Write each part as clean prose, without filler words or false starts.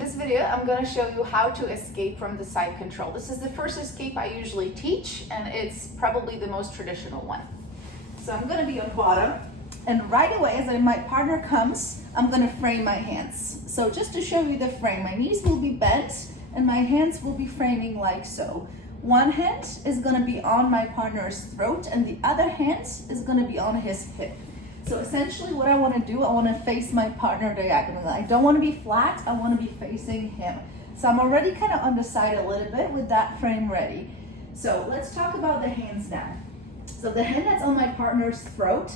this video, I'm going to show you how to escape from the side control. This is the first escape I usually teach, and it's probably the most traditional one. So I'm going to be on bottom, and right away as my partner comes, I'm going to frame my hands. So just to show you the frame, my knees will be bent, and my hands will be framing like so. One hand is going to be on my partner's throat, and the other hand is going to be on his hip. So essentially what I want to do, I want to face my partner diagonally. I don't want to be flat, I want to be facing him. So I'm already kind of on the side a little bit with that frame ready. So let's talk about the hands now. So the hand that's on my partner's throat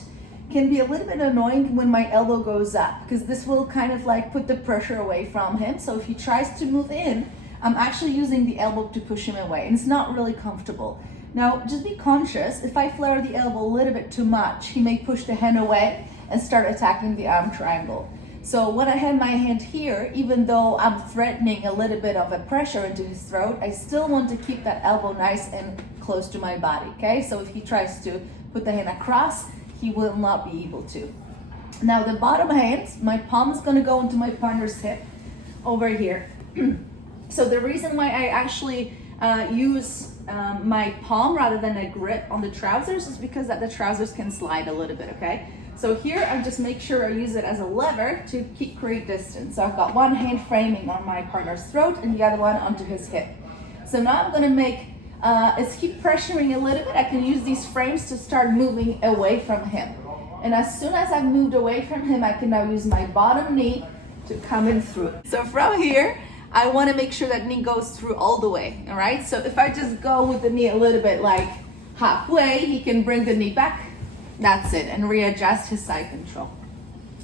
can be a little bit annoying when my elbow goes up, because this will kind of like put the pressure away from him. So if he tries to move in, I'm actually using the elbow to push him away, and it's not really comfortable. Now, just be conscious, if I flare the elbow a little bit too much, he may push the hand away and start attacking the arm triangle. So when I have my hand here, even though I'm threatening a little bit of a pressure into his throat, I still want to keep that elbow nice and close to my body, okay? So if he tries to put the hand across, he will not be able to. Now the bottom hand, my palm is gonna go into my partner's hip over here. So the reason why I actually use my palm rather than a grip on the trousers is because that the trousers can slide a little bit, okay? So here I just make sure I use it as a lever to create distance. So I've got one hand framing on my partner's throat and the other one onto his hip. So now I'm gonna make, is keep pressuring a little bit. I can use these frames to start moving away from him. And as soon as I've moved away from him, I can now use my bottom knee to come in through. So from here, I want to make sure that knee goes through all the way, all right? So if I just go with the knee a little bit like halfway, he can bring the knee back, that's it, and readjust his side control.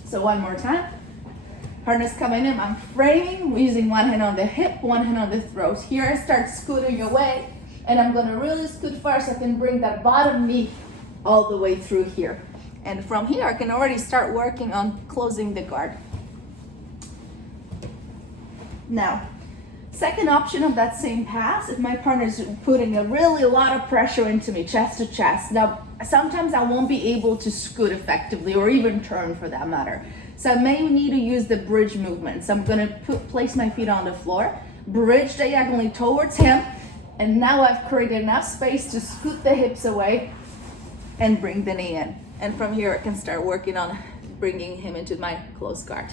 So one more time. Partner's coming in, I'm framing, using one hand on the hip, one hand on the throat. Here I start scooting away, and I'm gonna really scoot far so I can bring that bottom knee all the way through here. And from here, I can already start working on closing the guard. Now, second option of that same pass, if my partner is putting a lot of pressure into me, chest to chest. Now, sometimes I won't be able to scoot effectively or even turn for that matter. So I may need to use the bridge movement. So I'm gonna place my feet on the floor, bridge diagonally towards him, and now I've created enough space to scoot the hips away and bring the knee in. And from here I can start working on bringing him into my close guard.